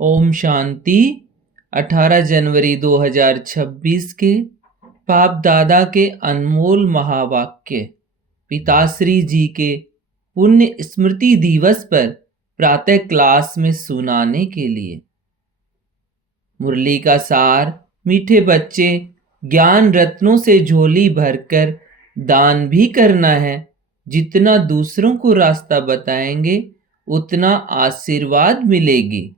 ओम शांति। 18 जनवरी 2026 के बाप दादा के अनमोल महावाक्य पिताश्री जी के पुण्य स्मृति दिवस पर प्रातः क्लास में सुनाने के लिए। मुरली का सार, मीठे बच्चे, ज्ञान रत्नों से झोली भरकर दान भी करना है। जितना दूसरों को रास्ता बताएंगे उतना आशीर्वाद मिलेगी।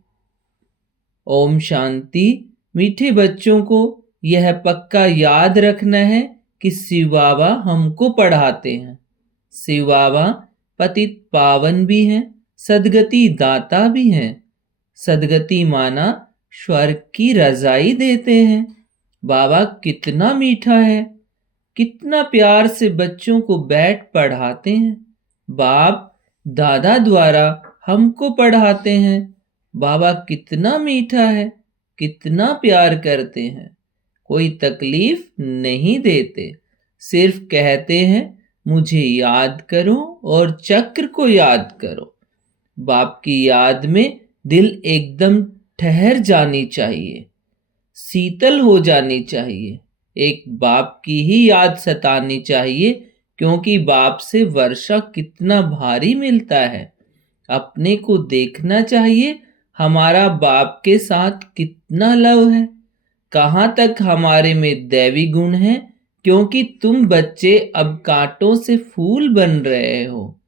ओम शांति। मीठे बच्चों को यह पक्का याद रखना है कि शिव बाबा हमको पढ़ाते हैं। शिव बाबा पतित पावन भी हैं, सदगति दाता भी हैं। सदगति माना स्वर्ग की रजाई देते हैं। बाबा कितना मीठा है, कितना प्यार से बच्चों को बैठ पढ़ाते हैं। बाप दादा द्वारा हमको पढ़ाते हैं। बाबा कितना मीठा है, कितना प्यार करते हैं। कोई तकलीफ नहीं देते, सिर्फ कहते हैं मुझे याद करो और चक्र को याद करो। बाप की याद में दिल एकदम ठहर जानी चाहिए, शीतल हो जानी चाहिए। एक बाप की ही याद सतानी चाहिए, क्योंकि बाप से वर्षा कितना भारी मिलता है। अपने को देखना चाहिए हमारा बाप के साथ कितना लव है, कहाँ तक हमारे में दैवी गुण है। क्योंकि तुम बच्चे अब कांटों से फूल बन रहे हो।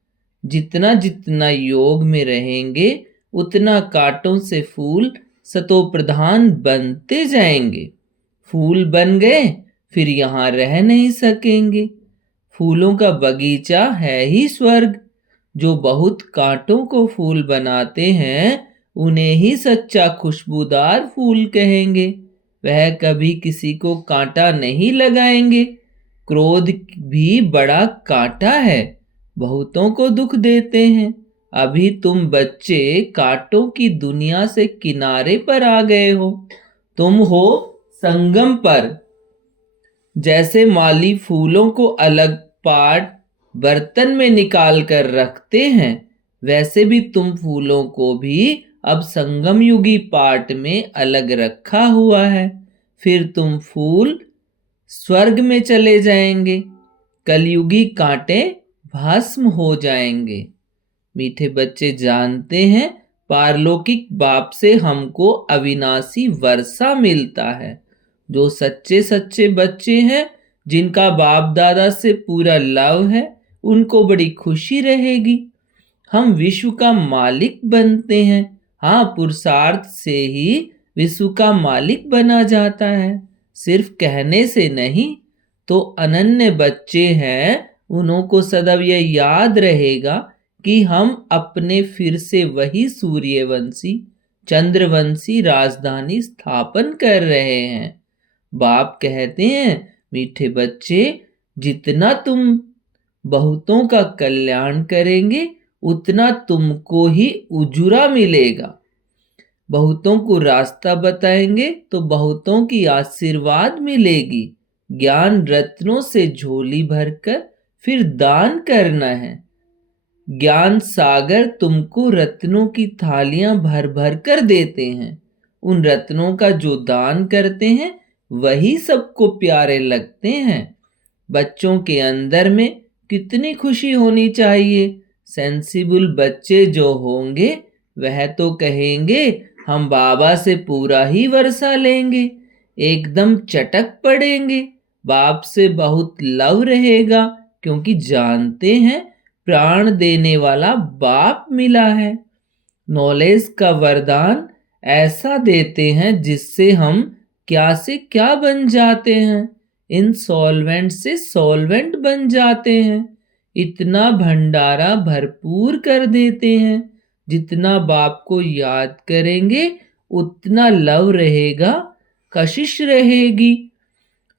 जितना जितना योग में रहेंगे उतना कांटों से फूल सतो प्रधान बनते जाएंगे। फूल बन गए फिर यहाँ रह नहीं सकेंगे। फूलों का बगीचा है ही स्वर्ग। जो बहुत कांटों को फूल बनाते हैं उन्हें ही सच्चा खुशबूदार फूल कहेंगे। वह कभी किसी को कांटा नहीं लगाएंगे। क्रोध भी बड़ा कांटा है, बहुतों को दुख देते हैं। अभी तुम बच्चे कांटों की दुनिया से किनारे पर आ गए हो। तुम हो संगम पर। जैसे माली फूलों को अलग पाट बर्तन में निकाल कर रखते हैं, वैसे भी तुम फूलों को भी अब संगम युगी पाट में अलग रखा हुआ है। फिर तुम फूल स्वर्ग में चले जाएंगे। कलयुगी कांटे भस्म हो जाएंगे। मीठे बच्चे जानते हैं पारलौकिक बाप से हमको अविनाशी वर्षा मिलता है। जो सच्चे सच्चे बच्चे हैं, जिनका बाप दादा से पूरा लव है, उनको बड़ी खुशी रहेगी। हम विश्व का मालिक बनते हैं। हाँ, पुरुषार्थ से ही विश्व का मालिक बना जाता है, सिर्फ कहने से नहीं। तो अनन्य बच्चे हैं, उन्हों को सदैव यह याद रहेगा कि हम अपने फिर से वही सूर्यवंशी चंद्रवंशी राजधानी स्थापन कर रहे हैं। बाप कहते हैं मीठे बच्चे, जितना तुम बहुतों का कल्याण करेंगे उतना तुमको ही उजुरा मिलेगा। बहुतों को रास्ता बताएंगे तो बहुतों की आशीर्वाद मिलेगी। ज्ञान रत्नों से झोली भरकर फिर दान करना है। ज्ञान सागर तुमको रत्नों की थालियां भर भर कर देते हैं। उन रत्नों का जो दान करते हैं वही सबको प्यारे लगते हैं। बच्चों के अंदर में कितनी खुशी होनी चाहिए। सेंसिबल बच्चे जो होंगे वह तो कहेंगे हम बाबा से पूरा ही वर्षा लेंगे, एकदम चटक पड़ेंगे। बाप से बहुत लव रहेगा, क्योंकि जानते हैं प्राण देने वाला बाप मिला है। नॉलेज का वरदान ऐसा देते हैं जिससे हम क्या से क्या बन जाते हैं। इनसॉल्वेंट से सॉल्वेंट बन जाते हैं। इतना भंडारा भरपूर कर देते हैं। जितना बाप को याद करेंगे उतना लव रहेगा, कशिश रहेगी।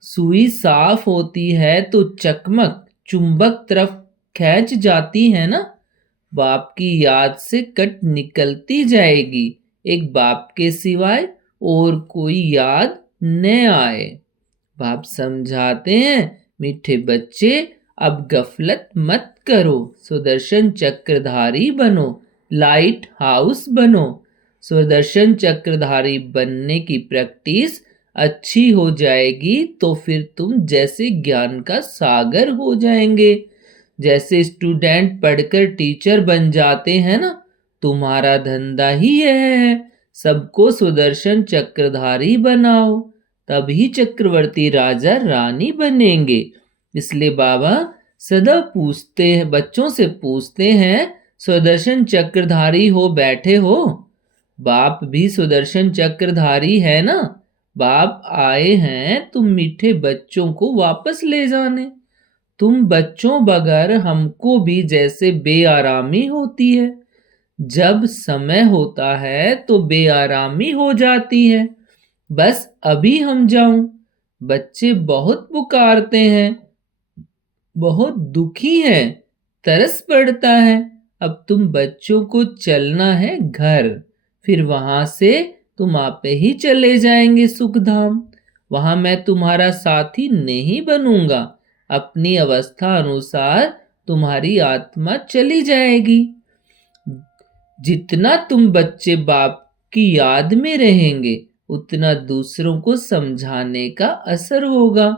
सुई साफ होती है तो चकमक चुंबक तरफ खींच जाती है ना। बाप की याद से कट निकलती जाएगी। एक बाप के सिवाय और कोई याद न आए। बाप समझाते हैं मीठे बच्चे, अब गफलत मत करो। सुदर्शन चक्रधारी बनो, लाइट हाउस बनो। सुदर्शन चक्रधारी बनने की प्रैक्टिस अच्छी हो जाएगी तो फिर तुम जैसे ज्ञान का सागर हो जाएंगे। जैसे स्टूडेंट पढ़कर टीचर बन जाते हैं ना, तुम्हारा धंधा ही यह है, सबको सुदर्शन चक्रधारी बनाओ, तभी चक्रवर्ती राजा रानी बनेंगे। इसलिए बाबा सदा पूछते हैं, बच्चों से पूछते हैं, सुदर्शन चक्रधारी हो बैठे हो? बाप भी सुदर्शन चक्रधारी है ना। बाप आए हैं तुम मीठे बच्चों को वापस ले जाने। तुम बच्चों बगैर हमको भी जैसे बेआरामी होती है, जब समय होता है तो बेआरामी हो जाती है। बस अभी हम जाऊं, बच्चे बहुत पुकारते हैं, बहुत दुखी हैं, तरस पड़ता है। अब तुम बच्चों को चलना है घर, फिर वहां से तुम आपे ही चले जाएंगे सुखधाम। वहां मैं तुम्हारा साथी नहीं बनूंगा, अपनी अवस्था अनुसार तुम्हारी आत्मा चली जाएगी। जितना तुम बच्चे बाप की याद में रहेंगे उतना दूसरों को समझाने का असर होगा।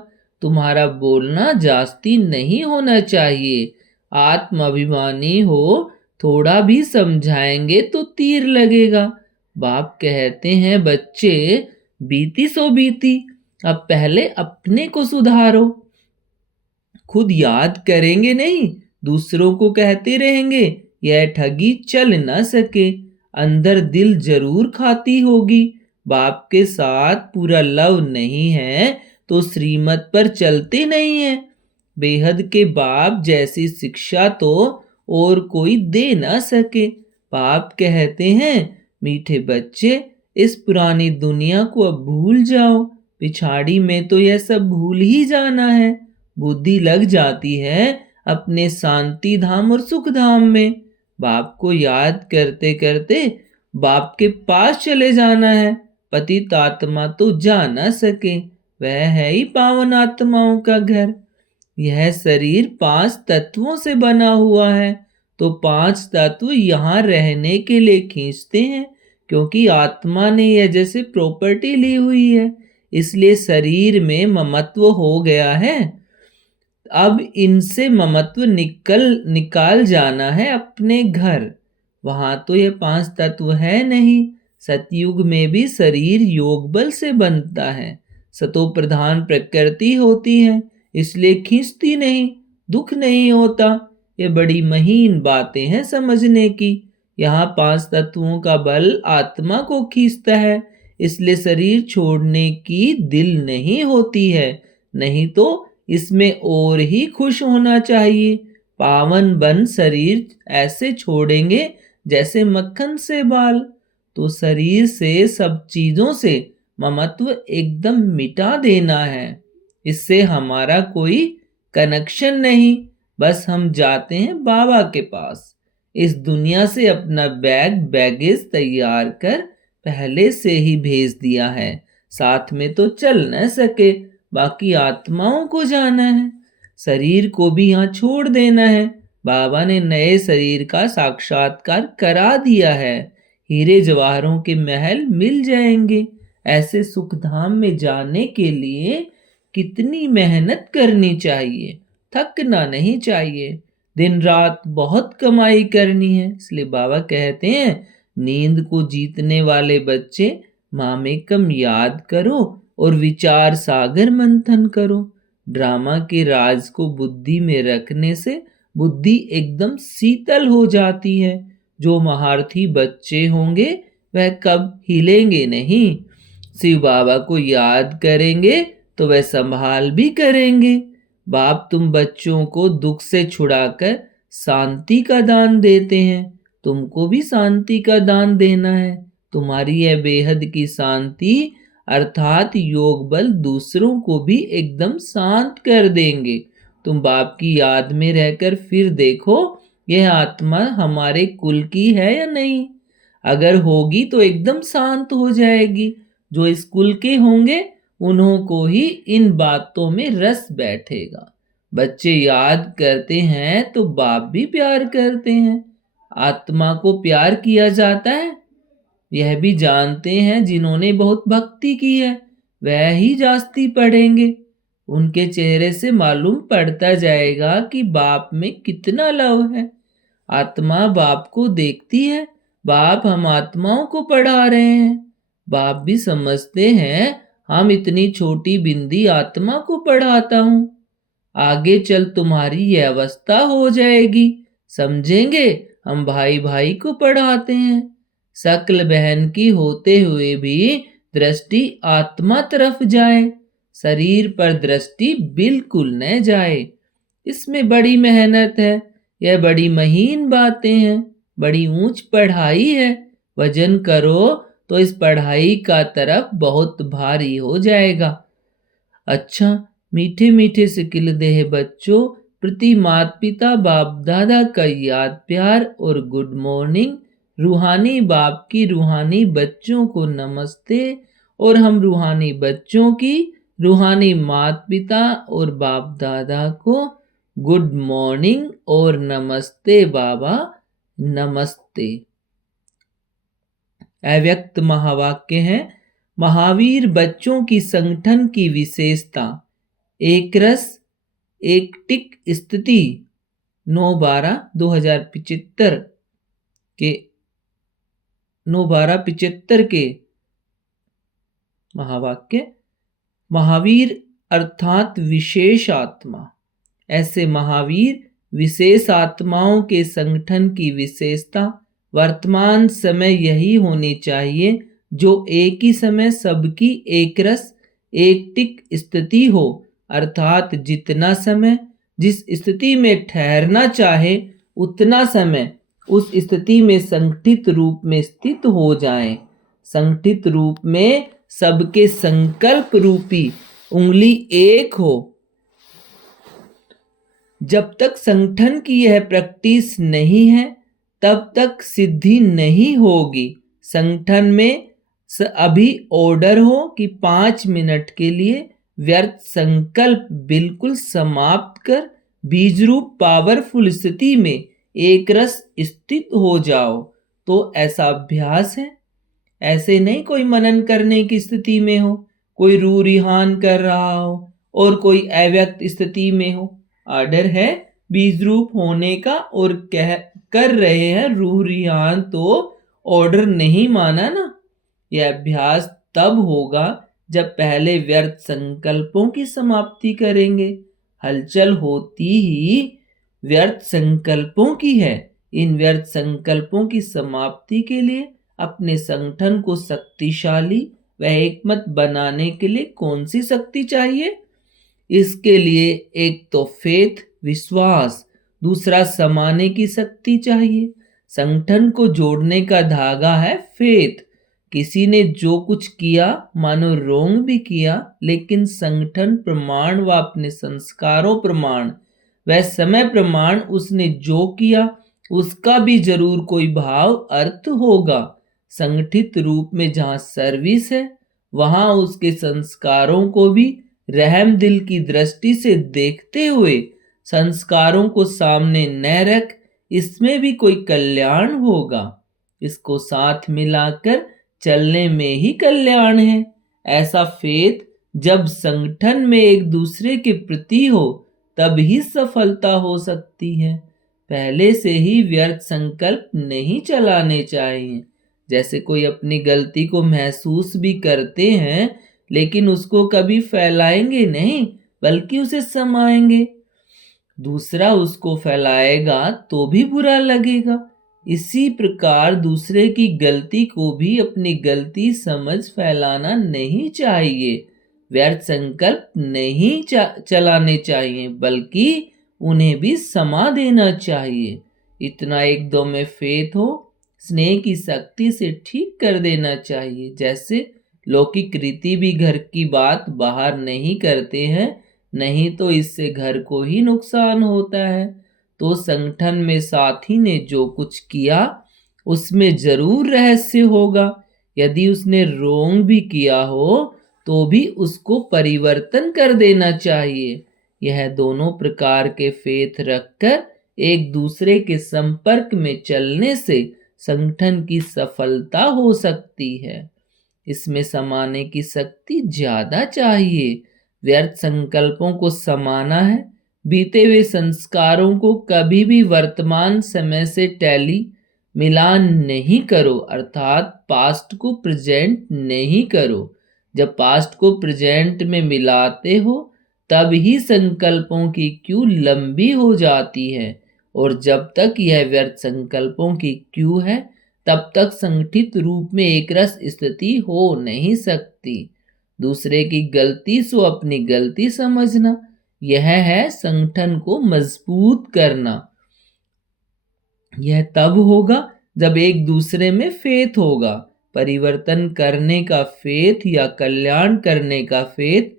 तुम्हारा बोलना जास्ती नहीं होना चाहिए। आत्माभिमानी हो, थोड़ा भी समझाएंगे तो तीर लगेगा। बाप कहते हैं बच्चे बीती सो बीती, अब पहले अपने को सुधारो। खुद याद करेंगे नहीं, दूसरों को कहते रहेंगे यह ठगी चल न सके। अंदर दिल जरूर खाती होगी। बाप के साथ पूरा लव नहीं है तो श्रीमत पर चलते नहीं है। बेहद के बाप जैसी शिक्षा तो और कोई दे ना सके। बाप कहते हैं मीठे बच्चे, इस पुरानी दुनिया को अब भूल जाओ, पिछाड़ी में तो यह सब भूल ही जाना है। बुद्धि लग जाती है अपने शांति धाम और सुख धाम में। बाप को याद करते करते बाप के पास चले जाना है। पतित आत्मा तो जा ना सके, वह है ही पावन आत्माओं का घर। यह शरीर 5 तत्वों से बना हुआ है, तो 5 तत्व यहाँ रहने के लिए खींचते हैं, क्योंकि आत्मा ने यह जैसे प्रॉपर्टी ली हुई है, इसलिए शरीर में ममत्व हो गया है। अब इनसे ममत्व निकाल जाना है अपने घर। वहां तो ये 5 तत्व है नहीं। सतयुग में भी शरीर योग बल से बनता है। सतो प्रधान प्रकृति होती है, इसलिए खींचती नहीं, दुख नहीं होता। ये बड़ी महीन बातें हैं समझने की। यहाँ 5 तत्वों का बल आत्मा को खींचता है, इसलिए शरीर छोड़ने की दिल नहीं होती है। नहीं तो इसमें और ही खुश होना चाहिए। पावन बन शरीर ऐसे छोड़ेंगे जैसे मक्खन से बाल। तो शरीर से, सब चीजों से ममत्व एकदम मिटा देना है। इससे हमारा कोई कनेक्शन नहीं, बस हम जाते हैं बाबा के पास। इस दुनिया से अपना बैगेज तैयार कर पहले से ही भेज दिया है। साथ में तो चल न सके, बाकी आत्माओं को जाना है। शरीर को भी यहाँ छोड़ देना है। बाबा ने नए शरीर का साक्षात्कार करा दिया है। हीरे जवाहरों के महल मिल जाएंगे। ऐसे सुखधाम में जाने के लिए कितनी मेहनत करनी चाहिए, थकना नहीं चाहिए। दिन रात बहुत कमाई करनी है। इसलिए बाबा कहते हैं नींद को जीतने वाले बच्चे मामेकम याद करो और विचार सागर मंथन करो। ड्रामा के राज को बुद्धि में रखने से बुद्धि एकदम शीतल हो जाती है। जो महारथी बच्चे होंगे वह कब हिलेंगे नहीं। शिव बाबा को याद करेंगे तो वह संभाल भी करेंगे। बाप तुम बच्चों को दुख से छुड़ाकर शांति का दान देते हैं, तुमको भी शांति का दान देना है। तुम्हारी यह बेहद की शांति अर्थात योग बल दूसरों को भी एकदम शांत कर देंगे। तुम बाप की याद में रहकर फिर देखो यह आत्मा हमारे कुल की है या नहीं। अगर होगी तो एकदम शांत हो जाएगी। जो इस कुल के होंगे उन्हों को ही इन बातों में रस बैठेगा। बच्चे याद करते हैं तो बाप भी प्यार करते हैं। आत्मा को प्यार किया जाता है, यह भी जानते हैं जिन्होंने बहुत भक्ति की है वह ही जास्ती पढ़ेंगे। उनके चेहरे से मालूम पड़ता जाएगा कि बाप में कितना लव है। आत्मा बाप को देखती है, बाप हम आत्माओं को पढ़ा रहे हैं। बाप भी समझते हैं हम इतनी छोटी बिंदी आत्मा को पढ़ाता हूं। आगे चल तुम्हारी यह अवस्था हो जाएगी, समझेंगे हम भाई भाई को पढ़ाते हैं। शक्ल बहन की होते हुए भी दृष्टि आत्मा तरफ जाए, शरीर पर दृष्टि बिल्कुल न जाए। इसमें बड़ी मेहनत है, यह बड़ी महीन बातें हैं, बड़ी ऊंच पढ़ाई है। वजन करो तो इस पढ़ाई का तरफ बहुत भारी हो जाएगा। अच्छा मीठे मीठे सिकिल देह बच्चों प्रति माता पिता बाप दादा का याद प्यार और गुड मॉर्निंग। रूहानी बाप की रूहानी बच्चों को नमस्ते और हम रूहानी बच्चों की रूहानी माता पिता और बाप दादा को गुड मॉर्निंग और नमस्ते बाबा नमस्ते। अव्यक्त महावाक्य है। महावीर बच्चों की संगठन की विशेषता। एक रस एक टिक स्थिति 9/12/2075 के 9/12/75 के महावाक्य। महावीर अर्थात विशेष आत्मा। ऐसे महावीर विशेष आत्माओं के संगठन की विशेषता वर्तमान समय यही होनी चाहिए जो एक ही समय सबकी एक रस एक टिक स्थिति हो, अर्थात जितना समय जिस स्थिति में ठहरना चाहे उतना समय उस स्थिति में संगठित रूप में स्थित हो जाए। संगठित रूप में सबके संकल्प रूपी उंगली एक हो। जब तक संगठन की यह प्रैक्टिस नहीं है तब तक सिद्धि नहीं होगी। संगठन में अभी ऑर्डर हो कि 5 मिनट के लिए व्यर्थ संकल्प बिल्कुल समाप्त कर बीज रूप पावरफुल स्थिति में एक रस स्थित हो जाओ, तो ऐसा अभ्यास है। ऐसे नहीं कोई मनन करने की स्थिति में हो, कोई रूह रिहान कर रहा हो और कोई अव्यक्त स्थिति में हो। ऑर्डर है बीज रूप होने का और कर रहे हैं रूह रिहान, तो ऑर्डर नहीं माना ना। यह अभ्यास तब होगा जब पहले व्यर्थ संकल्पों की समाप्ति करेंगे। हलचल होती ही व्यर्थ संकल्पों की है। इन व्यर्थ संकल्पों की समाप्ति के लिए अपने संगठन को शक्तिशाली व एकमत बनाने के लिए कौन सी शक्ति चाहिए? इसके लिए एक तो फेथ विश्वास, दूसरा समाने की शक्ति चाहिए। संगठन को जोड़ने का धागा है फेथ। किसी ने जो कुछ किया मानो रोंग भी किया, लेकिन संगठन प्रमाण व अपने संस्कारों प्रमाण व समय प्रमाण उसने जो किया उसका भी जरूर कोई भाव अर्थ होगा। संगठित रूप में जहां सर्विस है वहां उसके संस्कारों को भी रहम दिल की दृष्टि से देखते हुए संस्कारों को सामने न रख इसमें भी कोई कल्याण होगा। इसको साथ मिलाकर चलने में ही कल्याण है। ऐसा फेथ जब संगठन में एक दूसरे के प्रति हो तब ही सफलता हो सकती है। पहले से ही व्यर्थ संकल्प नहीं चलाने चाहिए। जैसे कोई अपनी गलती को महसूस भी करते हैं लेकिन उसको कभी फैलाएंगे नहीं बल्कि उसे समाएंगे। दूसरा उसको फैलाएगा तो भी बुरा लगेगा। इसी प्रकार दूसरे की गलती को भी अपनी गलती समझ फैलाना नहीं चाहिए। व्यर्थ संकल्प नहीं चलाने चाहिए बल्कि उन्हें भी समा देना चाहिए। इतना एक दो में फेथ हो, स्नेह की शक्ति से ठीक कर देना चाहिए। जैसे लौकिक रीति भी घर की बात बाहर नहीं करते हैं, नहीं तो इससे घर को ही नुकसान होता है। तो संगठन में साथी ने जो कुछ किया उसमें जरूर रहस्य होगा। यदि उसने रोंग भी किया हो तो भी उसको परिवर्तन कर देना चाहिए। यह दोनों प्रकार के फेथ रखकर एक दूसरे के संपर्क में चलने से संगठन की सफलता हो सकती है। इसमें समाने की शक्ति ज्यादा चाहिए। व्यर्थ संकल्पों को समाना है। बीते हुए संस्कारों को कभी भी वर्तमान समय से टैली मिलान नहीं करो, अर्थात पास्ट को प्रेजेंट नहीं करो। जब पास्ट को प्रेजेंट में मिलाते हो तब ही संकल्पों की क्यू लंबी हो जाती है, और जब तक यह व्यर्थ संकल्पों की क्यू है तब तक संगठित रूप में एकरस स्थिति हो नहीं सकती। दूसरे की गलती सो अपनी गलती समझना, यह है संगठन को मजबूत करना। यह तब होगा जब एक दूसरे में फेथ होगा। परिवर्तन करने का फेथ या कल्याण करने का फेथ,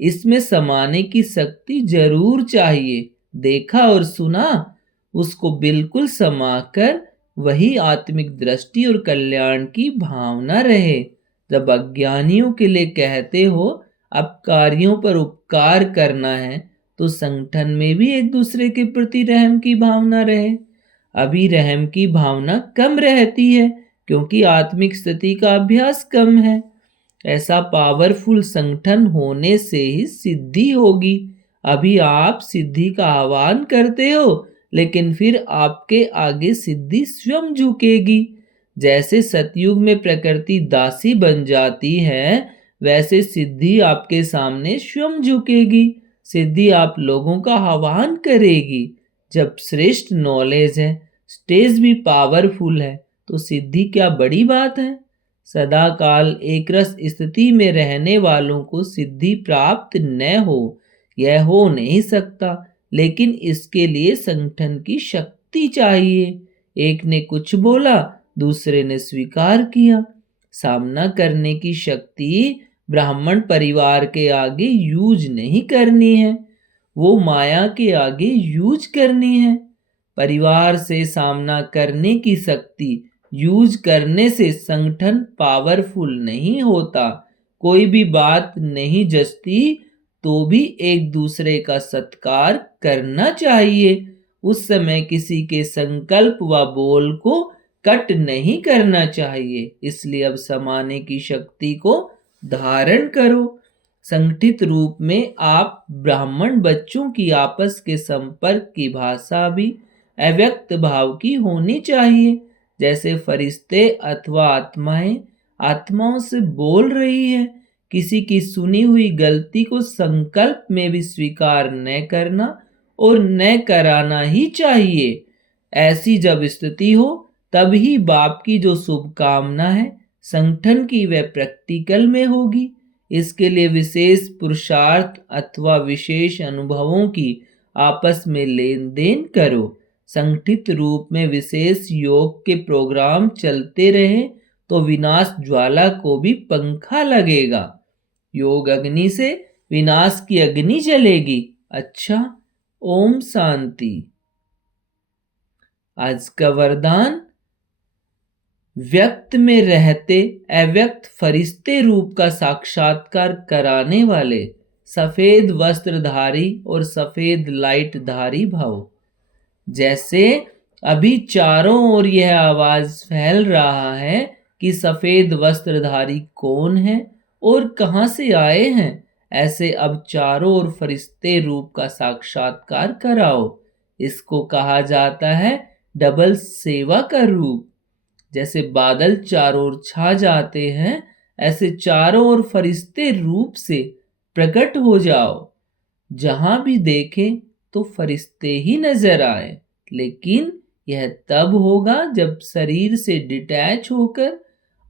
इसमें समाने की शक्ति जरूर चाहिए। देखा और सुना उसको बिल्कुल समाकर वही आत्मिक दृष्टि और कल्याण की भावना रहे। जब अज्ञानियों के लिए कहते हो अपकारियों पर उपकार करना है, तो संगठन में भी एक दूसरे के प्रति रहम की भावना रहे। अभी रहम की भावना कम रहती है क्योंकि आत्मिक स्थिति का अभ्यास कम है। ऐसा पावरफुल संगठन होने से ही सिद्धि होगी। अभी आप सिद्धि का आह्वान करते हो, लेकिन फिर आपके आगे सिद्धि स्वयं झुकेगी। जैसे सतयुग में प्रकृति दासी बन जाती है, वैसे सिद्धि आपके सामने स्वयं झुकेगी। सिद्धि आप लोगों का आह्वान करेगी। जब श्रेष्ठ नॉलेज है, स्टेज भी पावरफुल है, तो सिद्धि क्या बड़ी बात है। सदा काल एकरस स्थिति में रहने वालों को सिद्धि प्राप्त न हो, यह हो नहीं सकता। लेकिन इसके लिए संगठन की शक्ति चाहिए। एक ने कुछ बोला, दूसरे ने स्वीकार किया। सामना करने की शक्ति ब्राह्मण परिवार के आगे यूज नहीं करनी है, वो माया के आगे यूज करनी है। परिवार से सामना करने की शक्ति यूज करने से संगठन पावरफुल नहीं होता। कोई भी बात नहीं जचती तो भी एक दूसरे का सत्कार करना चाहिए। उस समय किसी के संकल्प व बोल को कट नहीं करना चाहिए। इसलिए अब समाने की शक्ति को धारण करो। संगठित रूप में आप ब्राह्मण बच्चों की आपस के संपर्क की भाषा भी अव्यक्त भाव की होनी चाहिए। जैसे फरिश्ते अथवा आत्माएं आत्माओं से बोल रही है। किसी की सुनी हुई गलती को संकल्प में भी स्वीकार न करना और न कराना ही चाहिए। ऐसी जब स्थिति हो तब ही बाप की जो शुभकामना है संगठन की वह प्रैक्टिकल में होगी। इसके लिए विशेष पुरुषार्थ अथवा विशेष अनुभवों की आपस में लेन देन करो। संगठित रूप में विशेष योग के प्रोग्राम चलते रहे तो विनाश ज्वाला को भी पंखा लगेगा। योग अग्नि से विनाश की अग्नि जलेगी। अच्छा, ओम शांति। आज का वरदान, व्यक्त में रहते अव्यक्त फरिश्ते रूप का साक्षात्कार कराने वाले सफेद वस्त्रधारी और सफेद लाइट धारी भव। जैसे अभी चारों ओर यह आवाज फैल रहा है कि सफेद वस्त्रधारी कौन है और कहां से आए हैं, ऐसे अब चारों ओर फरिश्ते रूप का साक्षात्कार कराओ। इसको कहा जाता है डबल सेवा का रूप। जैसे बादल चारों ओर छा जाते हैं, ऐसे चारों ओर फरिश्ते रूप से प्रकट हो जाओ। जहां भी देखें तो फरिश्ते ही नजर आए। लेकिन यह तब होगा जब शरीर से डिटैच होकर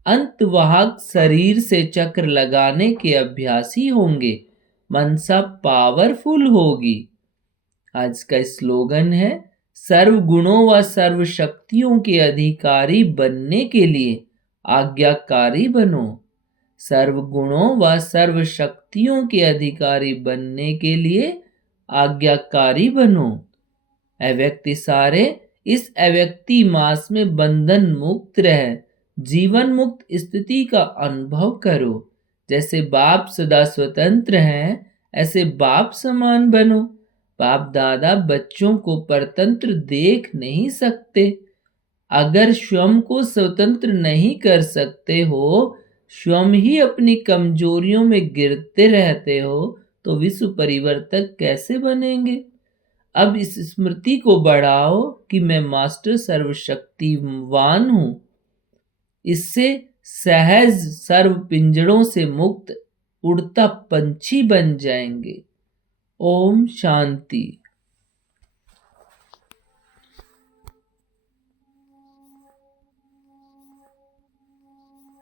अंतवाहक शरीर से चक्र लगाने के अभ्यासी होंगे। मनसा पावरफुल होगी। आज का स्लोगन है, सर्व गुणों व सर्व शक्तियों के अधिकारी बनने के लिए आज्ञाकारी बनो। सर्व गुणों व सर्व शक्तियों के अधिकारी बनने के लिए आज्ञाकारी बनो। अव्यक्ति सारे इस अव्यक्ति मास में बंधन मुक्त रह जीवन मुक्त स्थिति का अनुभव करो। जैसे बाप सदा स्वतंत्र हैं, ऐसे बाप समान बनो। बाप दादा बच्चों को परतंत्र देख नहीं सकते। अगर स्वयं को स्वतंत्र नहीं कर सकते हो, स्वयं ही अपनी कमजोरियों में गिरते रहते हो, तो विश्व परिवर्तक कैसे बनेंगे? अब इस स्मृति को बढ़ाओ कि मैं मास्टर सर्वशक्तिवान हूं। इससे सहज सर्व पिंजड़ों से मुक्त उड़ता पंछी बन जाएंगे। ओम शांति।